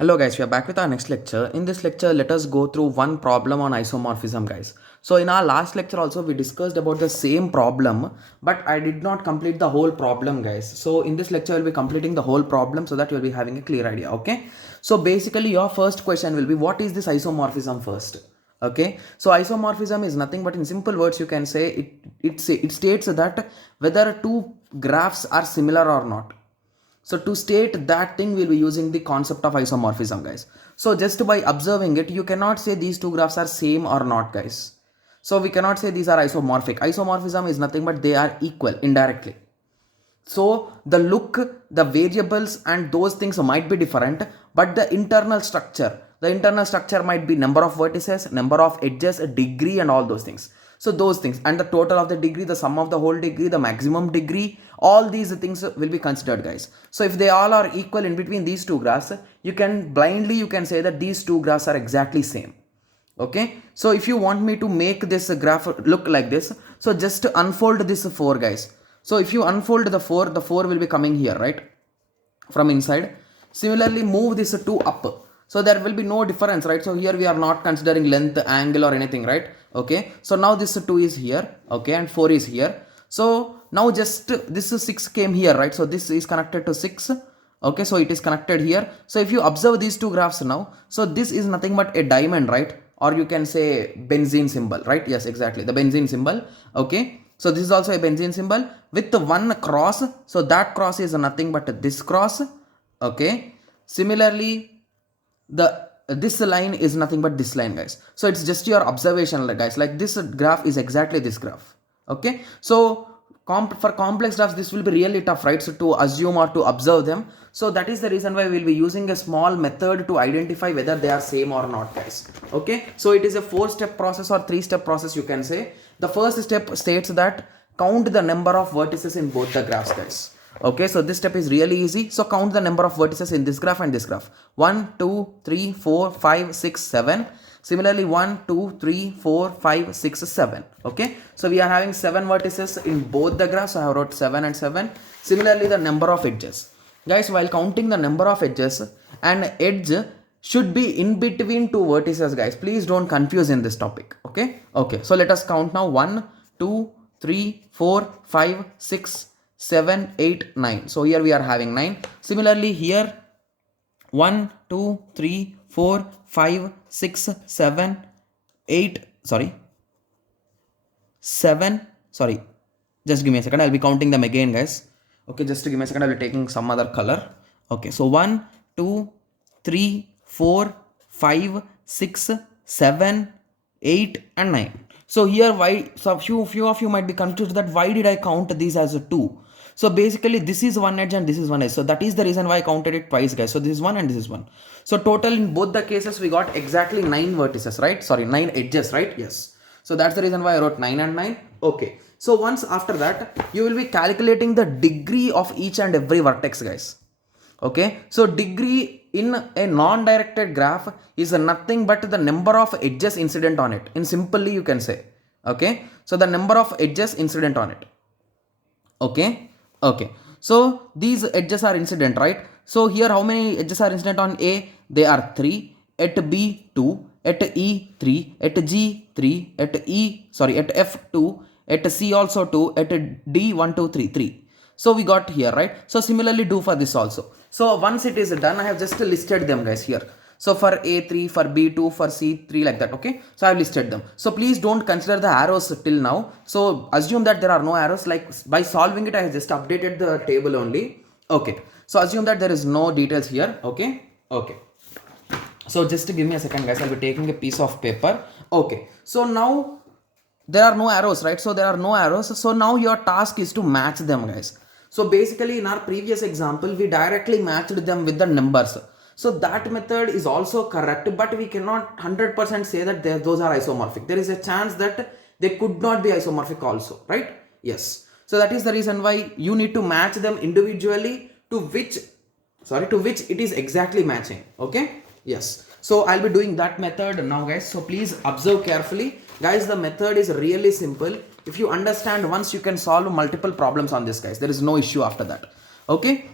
Hello guys, we are back with our next lecture. In this lecture, let us go through one problem on isomorphism guys. So in our last lecture also we discussed about the same problem, but I did not complete the whole problem guys. So in this lecture, I will be completing the whole problem so that you will be having a clear idea, okay? So basically your first question will be, what is this isomorphism first? Okay, so isomorphism is nothing but in simple words you can say it states that whether two graphs are similar or not. So to state that thing, we'll be using the concept of isomorphism, guys. So just by observing it, you cannot say these two graphs are same or not, guys. So we cannot say these are isomorphic. Isomorphism is nothing but they are equal indirectly. So the look, the variables and those things might be different, but the internal structure might be number of vertices, number of edges, degree and all those things. So those things and the total of the degree, the sum of the whole degree, the maximum degree, all these things will be considered, guys. So if they all are equal in between these two graphs, you can say that these two graphs are exactly same. Okay, so if you want me to make this graph look like this, so just unfold this 4, guys. So if you unfold the 4 will be coming here, right, from inside. Similarly, move this 2 up, so there will be no difference, right? So here we are not considering length, angle or anything, right? Okay, so now this 2 is here, okay, and 4 is here. So now just this 6 came here, right? So this is connected to 6. Okay, so it is connected here. So if you observe these two graphs now, so this is nothing but a diamond, right? Or you can say benzene symbol, right? Yes, exactly, the benzene symbol. Okay, so this is also a benzene symbol with the one cross. So that cross is nothing but this cross. Okay, similarly, this line is nothing but this line, guys. So it's just your observation, guys. Like this graph is exactly this graph. Okay, so for complex graphs this will be really tough, right? So to assume or to observe them. So that is the reason why we'll be using a small method to identify whether they are same or not, guys. Okay, so it is a 4-step process or 3-step process, you can say. The first step states that count the number of vertices in both the graphs, guys. Okay, so this step is really easy. So count the number of vertices in this graph and this graph. 1 2 3 4 5 6 7. Similarly, 1 2 3 4 5 6 7. Okay, so we are having 7 vertices in both the graphs. So I have wrote 7 and 7. Similarly, the number of edges, guys. While counting the number of edges, an edge should be in between two vertices, guys. Please don't confuse in this topic. Okay, so let us count now. 1 2 3 4 5 6 7 8 9. So here we are having 9. Similarly, here 1 2 3 4 5 6 7 8 7. Sorry, just give me a second, I'll be counting them again, guys. Okay, just give me a second, I'll be taking some other color. Okay, so 1 2 3 4 5 6 7 8 and 9. So here, why, so few of you might be confused that why did I count these as a 2. So basically this is one edge and this is one edge. So that is the reason why I counted it twice, guys. So this is one and this is one. So total in both the cases we got exactly 9 vertices, right? Sorry, 9 edges, right? Yes. So that's the reason why I wrote 9 and 9. Okay. So once after that, you will be calculating the degree of each and every vertex, guys. Okay. So degree in a non-directed graph is nothing but the number of edges incident on it. In simply you can say. Okay. So the number of edges incident on it. Okay, so these edges are incident, right? So here how many edges are incident on A? They are 3, at B 2, at E 3, at G 3, at F 2, at C also 2, at D 1 2 3 3. So we got here, right? So similarly do for this also. So once it is done, I have just listed them, guys, here. So for A3, for B2, for C3, like that. Okay, so I have listed them. So please don't consider the arrows till now. So assume that there are no arrows. Like by solving it, I have just updated the table only. Okay, so assume that there is no details here. Okay. So just give me a second, guys. I'll be taking a piece of paper. Okay, so now there are no arrows, right? So there are no arrows. So now your task is to match them, guys. So basically in our previous example, we directly matched them with the numbers. So that method is also correct, but we cannot 100% say that those are isomorphic. There is a chance that they could not be isomorphic also, right? Yes. So that is the reason why you need to match them individually to which it is exactly matching. Okay? Yes. So I'll be doing that method now, guys. So please observe carefully. Guys, the method is really simple. If you understand once, you can solve multiple problems on this, guys. There is no issue after that. Okay?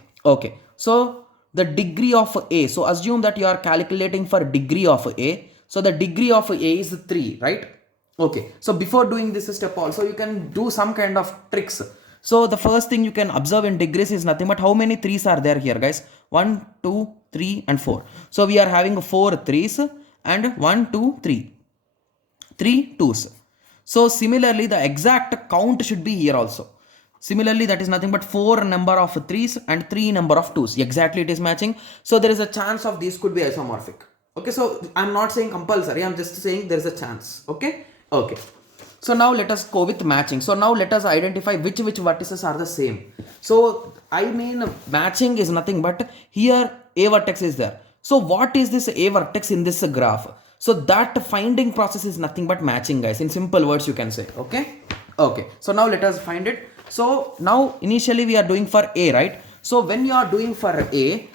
So the degree of A. So assume that you are calculating for degree of A. So the degree of A is 3, right? Okay, so before doing this step also, you can do some kind of tricks. So the first thing you can observe in degrees is nothing but how many 3's are there here, guys? 1, 2, 3 and 4. So we are having 4 3's and 1, 2, 3. 3 2's. So similarly, the exact count should be here also. Similarly, that is nothing but 4 number of 3's and 3 number of 2's. Exactly, it is matching. So there is a chance of these could be isomorphic. Okay, so I'm not saying compulsory, I'm just saying there is a chance. Okay, okay. So now let us go with matching. So now let us identify which vertices are the same. So I mean matching is nothing but here A vertex is there. So what is this A vertex in this graph? So that finding process is nothing but matching, guys. In simple words you can say. Okay, okay. So now let us find it. So now initially we are doing for A, right? So when you are doing for A,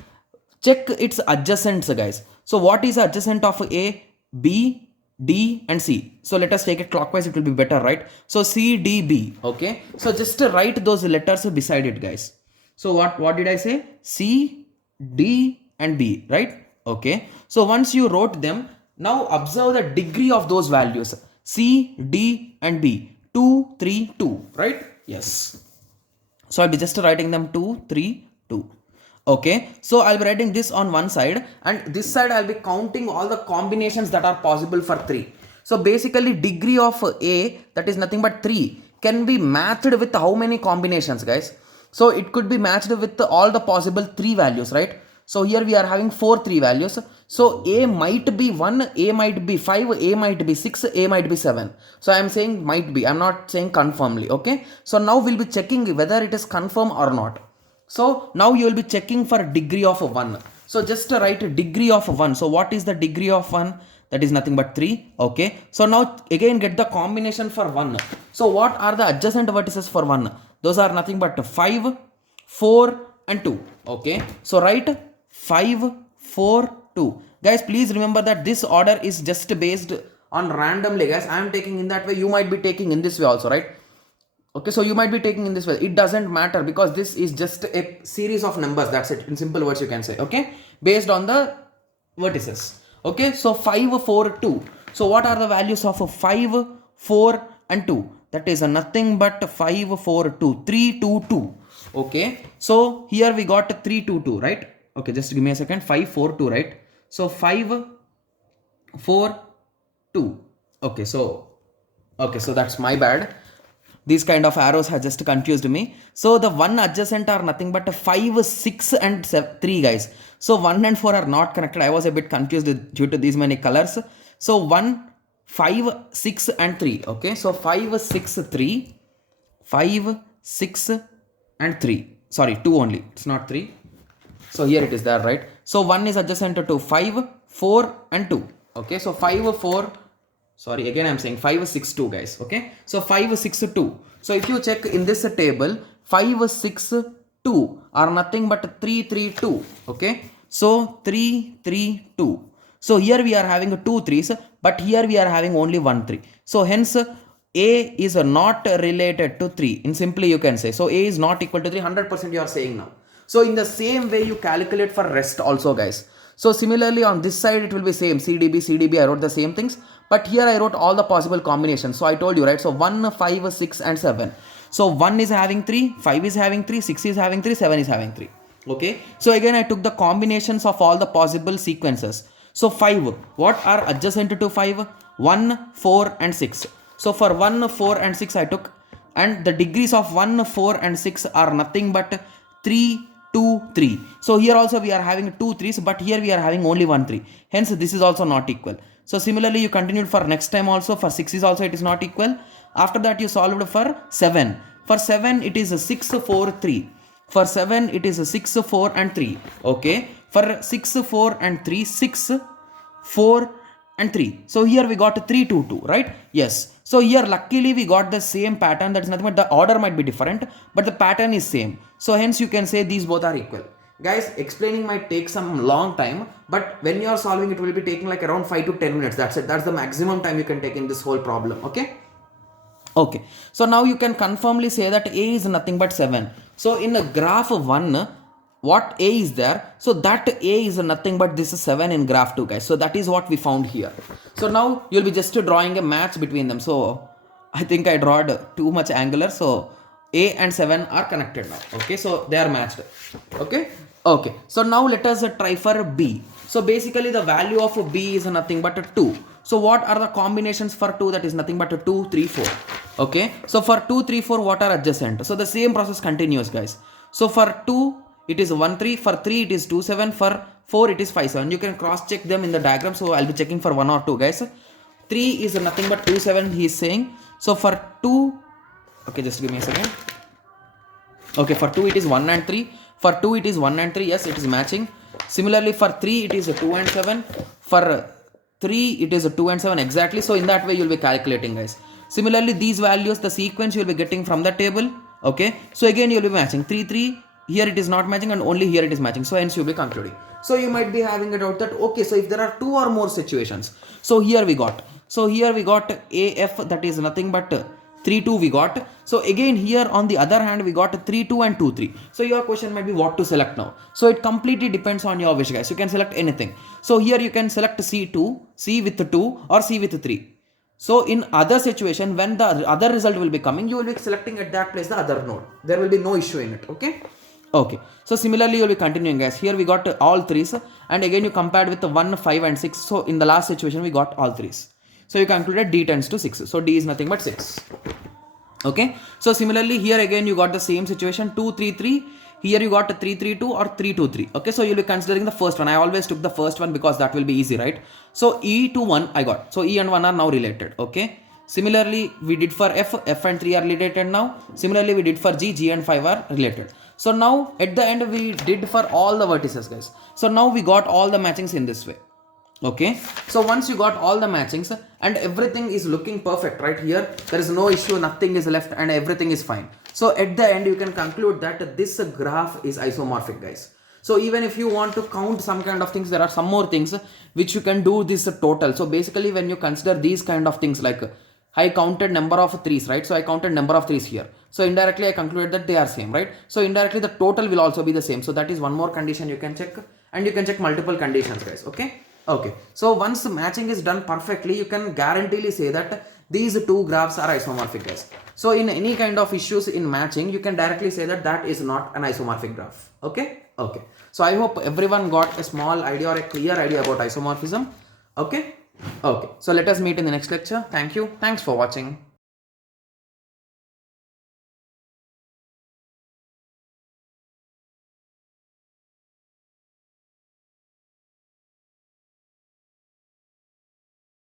check its adjacents, guys. So what is adjacent of A? B, D and C. So let us take it clockwise, it will be better, right? So C, D, B. Okay, so just write those letters beside it, guys. So what did I say? C, D and B, right? Okay, so once you wrote them, now observe the degree of those values. C, D and B. 2, 3, 2, right? Yes. So I'll be just writing them 2, 3, 2. Okay, so I'll be writing this on one side, and this side I'll be counting all the combinations that are possible for 3. So basically degree of A, that is nothing but 3, can be matched with how many combinations, guys? So it could be matched with all the possible 3 values, right? So here we are having 4 3 values. So A might be 1, A might be 5, A might be 6, A might be 7. So I am saying might be, I am not saying confirmly. Okay, so now we'll be checking whether it is confirm or not. So now you will be checking for degree of 1. So just write degree of 1. So what is the degree of 1? That is nothing but 3. Okay, so now again get the combination for 1. So what are the adjacent vertices for 1? Those are nothing but 5, 4 and 2. Okay, so write 5, 4, 2. Guys, please remember that this order is just based on randomly, guys. I am taking in that way, you might be taking in this way also, right? Okay, so you might be taking in this way. It doesn't matter because this is just a series of numbers. That's it. In simple words, you can say. Okay, based on the vertices. Okay, so 5, 4, 2. So what are the values of 5, 4 and 2? That is nothing but 5, 4, 2. 3, 2, 2. Okay, so here we got 3, 2, 2, right? Okay, just give me a second. 5, 4, 2, right? So 5, 4, 2. Okay, so that's my bad. These kind of arrows have just confused me. So the one adjacent are nothing but 5, 6 and 3, guys. So 1 and 4 are not connected. I was a bit confused due to these many colors. So 1, 5, 6 and 3. Okay, so 5, 6, 3, 5, 6 and 3. Sorry, 2 only. It's not 3. So here it is there, right? So 1 is adjacent to 5, 4 and 2. Okay, so 5, 4. Sorry, again I'm saying 5, 6, 2, guys. Okay, so 5, 6, 2. So if you check in this table, 5, 6, 2 are nothing but 3, 3, 2. Okay, so 3, 3, 2. So here we are having 2 3's, but here we are having only 1 3. So hence A is not related to 3. In simply you can say, so A is not equal to 3. 100% you are saying now. So in the same way you calculate for rest also, guys. So similarly on this side it will be same, CDB, CDB, I wrote the same things. But here I wrote all the possible combinations. So I told you, right? So 1, 5, 6 and 7. So 1 is having 3, 5 is having 3, 6 is having 3, 7 is having 3. Okay. So again I took the combinations of all the possible sequences. So 5, what are adjacent to 5? 1, 4 and 6. So for 1, 4 and 6 I took, and the degrees of 1, 4 and 6 are nothing but 3, 2, 3. So here also we are having 2 3's, but here we are having only 1 3. Hence this is also not equal. So similarly you continued for next time also. For 6 is also it is not equal. After that you solved for 7. For 7 it is 6, 4, 3. For 7 it is 6, 4 and 3. Okay. For 6, 4 and 3, 6, 4 and 3. So here we got 3, 2, 2, right? Yes. So here luckily we got the same pattern. That is nothing but the order might be different, but the pattern is same. So hence you can say these both are equal. Guys, explaining might take some long time, but when you are solving it will be taking like around 5 to 10 minutes. That's it. That's the maximum time you can take in this whole problem. Okay. Okay. So now you can confirmly say that A is nothing but 7. So in a graph 1, what A is there, so that A is nothing but this is 7 in graph 2, guys. So that is what we found here. So now you'll be just drawing a match between them. So I think I drawed too much angular, so A and 7 are connected now. Okay, so they are matched. Okay, okay. So now let us try for B. So basically the value of B is nothing but 2. So what are the combinations for 2? That is nothing but 2, 3, 4. Okay, so for 2, 3, 4, what are adjacent? So the same process continues, guys. So for 2, it is 1, 3. For 3, it is 2, 7. For 4, it is 5, 7. You can cross check them in the diagram. So I'll be checking for 1 or 2, guys. 3 is nothing but 2, 7, he is saying. So for 2, okay, just give me a second. Okay, for 2 it is 1 and 3. For 2 it is 1 and 3. Yes, it is matching. Similarly, for 3 it is 2 and 7. For 3 it is 2 and 7 exactly. So in that way you will be calculating, guys. Similarly, these values, the sequence you will be getting from the table. Okay, so again you will be matching 3, 3. Here it is not matching and only here it is matching. So hence you will be concluding. So you might be having a doubt that okay, so if there are 2 or more situations, so here we got. So here we got AF, that is nothing but 3, 2 we got. So again here on the other hand we got 3, 2 and 2, 3. So your question might be what to select now. So it completely depends on your wish, guys. You can select anything. So here you can select C2, C with 2 or C with 3. So in other situation, when the other result will be coming, you will be selecting at that place the other node. There will be no issue in it. Okay. Okay. So similarly, you will be continuing, guys. Here we got all threes, and again you compared with the 1, 5 and 6. So in the last situation, we got all threes. So you concluded D tends to 6. So D is nothing but 6. Okay. So similarly, here again you got the same situation, 2, 3, 3. Here you got 3, 3, 2 or 3, 2, 3. Okay, so you'll be considering the first one. I always took the first one because that will be easy, right? So E to 1 I got. So E and 1 are now related. Okay. Similarly, we did for F, F and 3 are related now. Similarly, we did for G, G and 5 are related. So now at the end we did for all the vertices, guys. So now we got all the matchings in this way. Okay, so once you got all the matchings and everything is looking perfect right here, there is no issue, nothing is left and everything is fine. So at the end you can conclude that this graph is isomorphic, guys. So even if you want to count some kind of things, there are some more things which you can do this total. So basically when you consider these kind of things, like I counted number of threes, right? So I counted number of threes here. So indirectly I concluded that they are same, right? So indirectly the total will also be the same. So that is one more condition you can check, and you can check multiple conditions, guys. Okay. Okay, so once matching is done perfectly, you can guaranteely say that these two graphs are isomorphic, guys. So in any kind of issues in matching, you can directly say that that is not an isomorphic graph. Okay, okay. So I hope everyone got a small idea or a clear idea about isomorphism. Okay, okay. So let us meet in the next lecture. Thank you. Thanks for watching.